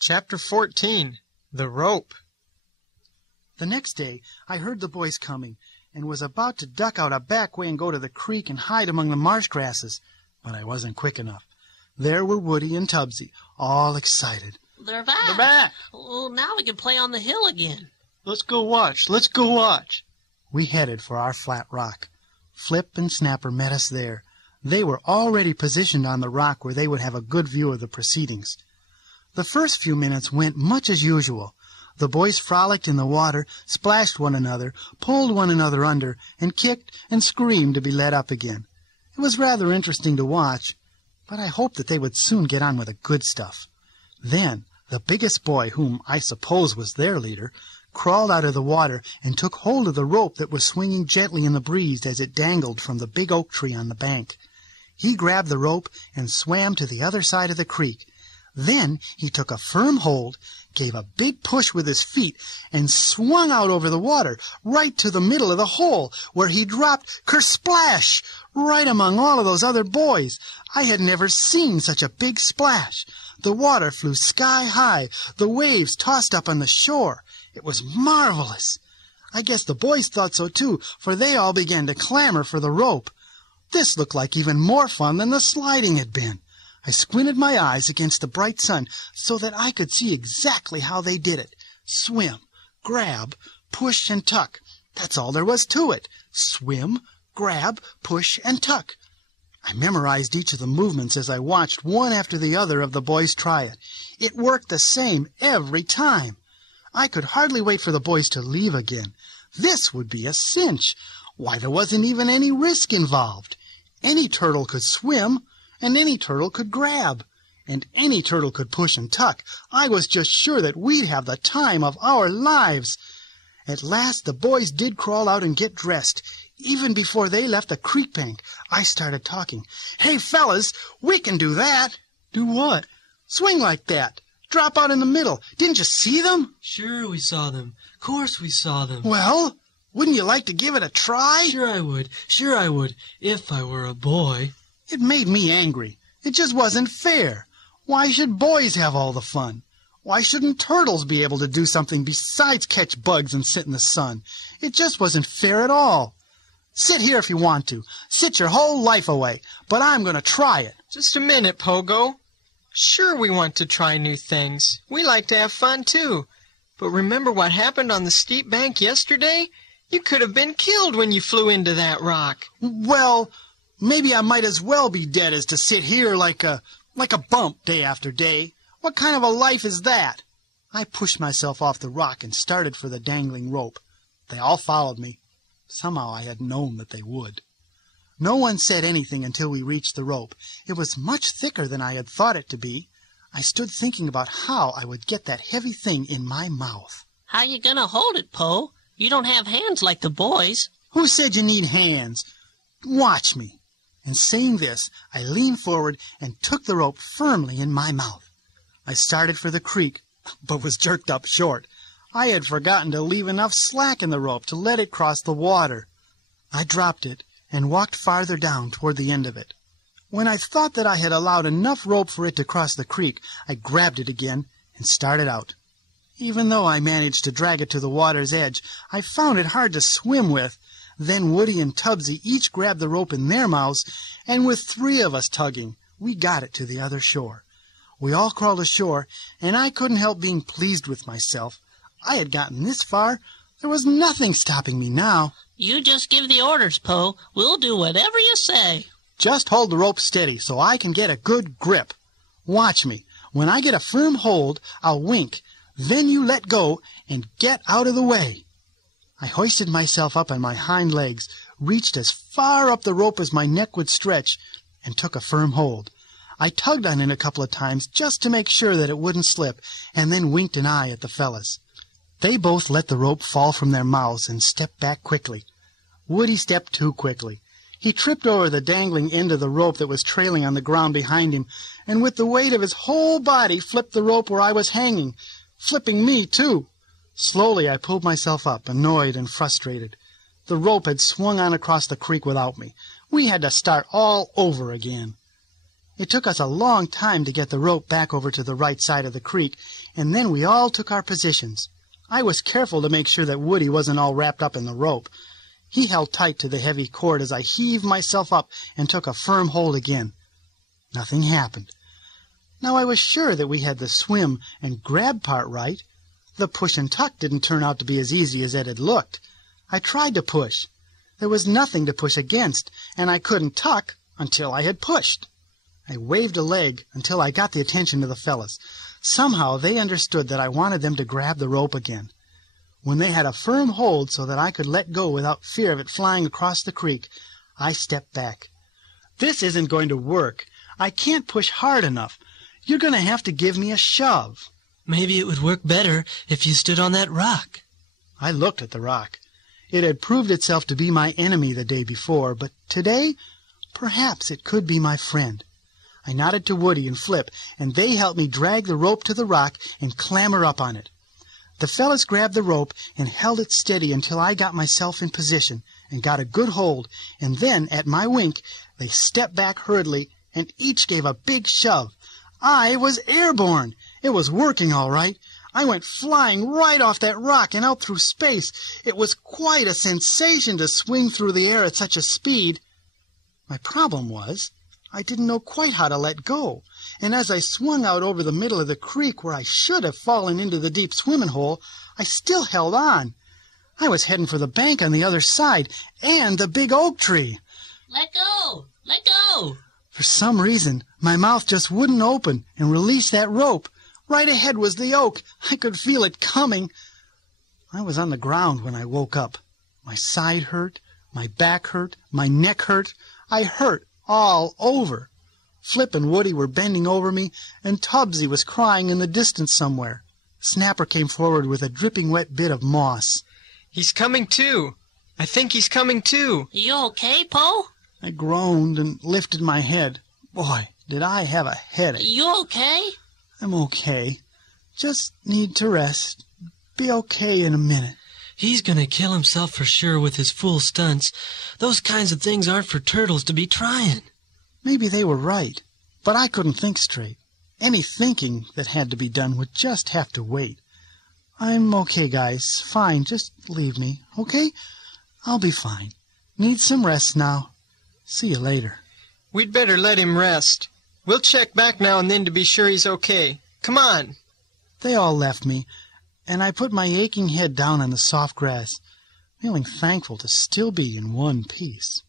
Chapter 14. The Rope. The next day I heard the boys coming, and was about to duck out a back way and go to the creek and hide among the marsh grasses, but I wasn't quick enough. There were Woody and Tubsy, all excited. They're back. They're back. Well, now we can play on the hill again. Let's go watch. Let's go watch. We headed for our flat rock. Flip and Snapper met us there. They were already positioned on the rock where they would have a good view of the proceedings. The first few minutes went much as usual. The boys frolicked in the water, splashed one another, pulled one another under, and kicked and screamed to be let up again. It was rather interesting to watch, but I hoped that they would soon get on with the good stuff. Then the biggest boy, whom I suppose was their leader, crawled out of the water and took hold of the rope that was swinging gently in the breeze as it dangled from the big oak tree on the bank. He grabbed the rope and swam to the other side of the creek. Then he took a firm hold, gave a big push with his feet, and swung out over the water, right to the middle of the hole, where he dropped kersplash, right among all of those other boys. I had never seen such a big splash. The water flew sky high, the waves tossed up on the shore. It was marvelous. I guess the boys thought so too, for they all began to clamor for the rope. This looked like even more fun than the sliding had been. I squinted my eyes against the bright sun so that I could see exactly how they did it. Swim, grab, push, and tuck. That's all there was to it. Swim, grab, push, and tuck. I memorized each of the movements as I watched one after the other of the boys try it. It worked the same every time. I could hardly wait for the boys to leave again. This would be a cinch. Why, there wasn't even any risk involved. Any turtle could swim, and any turtle could grab, and any turtle could push and tuck. I was just sure that we'd have the time of our lives. At last the boys did crawl out and get dressed. Even before they left the creek bank, I started talking. "Hey, fellas, we can do that." Do what? "Swing like that. Drop out in the middle. Didn't you see them?" Sure we saw them. Course we saw them. "Well, wouldn't you like to give it a try?" Sure I would. Sure I would. If I were a boy. It made me angry. It just wasn't fair. Why should boys have all the fun? Why shouldn't turtles be able to do something besides catch bugs and sit in the sun? It just wasn't fair at all. Sit here if you want to. Sit your whole life away. But I'm going to try it. Just a minute, Pogo. Sure, we want to try new things. We like to have fun, too. But remember what happened on the steep bank yesterday? You could have been killed when you flew into that rock. Well, maybe I might as well be dead as to sit here like a bump day after day. What kind of a life is that? I pushed myself off the rock and started for the dangling rope. They all followed me. Somehow I had known that they would. No one said anything until we reached the rope. It was much thicker than I had thought it to be. I stood thinking about how I would get that heavy thing in my mouth. How you gonna hold it, Po? You don't have hands like the boys. Who said you need hands? Watch me. And saying this, I leaned forward and took the rope firmly in my mouth. I started for the creek, but was jerked up short. I had forgotten to leave enough slack in the rope to let it cross the water. I dropped it and walked farther down toward the end of it. When I thought that I had allowed enough rope for it to cross the creek, I grabbed it again and started out. Even though I managed to drag it to the water's edge, I found it hard to swim with. Then Woody and Tubsy each grabbed the rope in their mouths, and with 3 of us tugging, we got it to the other shore. We all crawled ashore, and I couldn't help being pleased with myself. I had gotten this far. There was nothing stopping me now. You just give the orders, Po. We'll do whatever you say. Just hold the rope steady so I can get a good grip. Watch me. When I get a firm hold, I'll wink. Then you let go and get out of the way. I hoisted myself up on my hind legs, reached as far up the rope as my neck would stretch, and took a firm hold. I tugged on it a couple of times just to make sure that it wouldn't slip, and then winked an eye at the fellas. They both let the rope fall from their mouths and stepped back quickly. Woody stepped too quickly. He tripped over the dangling end of the rope that was trailing on the ground behind him, and with the weight of his whole body flipped the rope where I was hanging, flipping me too. Slowly I pulled myself up, annoyed and frustrated. The rope had swung on across the creek without me. We had to start all over again. It took us a long time to get the rope back over to the right side of the creek, and then we all took our positions. I was careful to make sure that Woody wasn't all wrapped up in the rope. He held tight to the heavy cord as I heaved myself up and took a firm hold again. Nothing happened. Now I was sure that we had the swim and grab part right. The push and tuck didn't turn out to be as easy as it had looked. I tried to push. There was nothing to push against, and I couldn't tuck until I had pushed. I waved a leg until I got the attention of the fellas. Somehow they understood that I wanted them to grab the rope again. When they had a firm hold so that I could let go without fear of it flying across the creek, I stepped back. "This isn't going to work. I can't push hard enough. You're going to have to give me a shove." Maybe it would work better if you stood on that rock. I looked at the rock. It had proved itself to be my enemy the day before, but today, perhaps it could be my friend. I nodded to Woody and Flip, and they helped me drag the rope to the rock and clamber up on it. The fellas grabbed the rope and held it steady until I got myself in position and got a good hold, and then, at my wink, they stepped back hurriedly and each gave a big shove. I was airborne. It was working all right. I went flying right off that rock and out through space. It was quite a sensation to swing through the air at such a speed. My problem was, I didn't know quite how to let go, and as I swung out over the middle of the creek where I should have fallen into the deep swimming hole, I still held on. I was heading for the bank on the other side and the big oak tree. Let go! Let go! For some reason, my mouth just wouldn't open and release that rope. Right ahead was the oak. I could feel it coming. I was on the ground when I woke up. My side hurt, my back hurt, my neck hurt. I hurt all over. Flip and Woody were bending over me, and Tubbsy was crying in the distance somewhere. Snapper came forward with a dripping wet bit of moss. "He's coming too. I think he's coming too." You okay, Po? I groaned and lifted my head. Boy, did I have a headache. You okay? I'm okay. Just need to rest. Be okay in a minute. He's gonna kill himself for sure with his fool stunts. Those kinds of things aren't for turtles to be trying. Maybe they were right, but I couldn't think straight. Any thinking that had to be done would just have to wait. I'm okay, guys. Fine, just leave me, okay? I'll be fine. Need some rest now. See you later. We'd better let him rest. We'll check back now and then to be sure he's okay. Come on. They all left me, and I put my aching head down on the soft grass, feeling thankful to still be in one piece.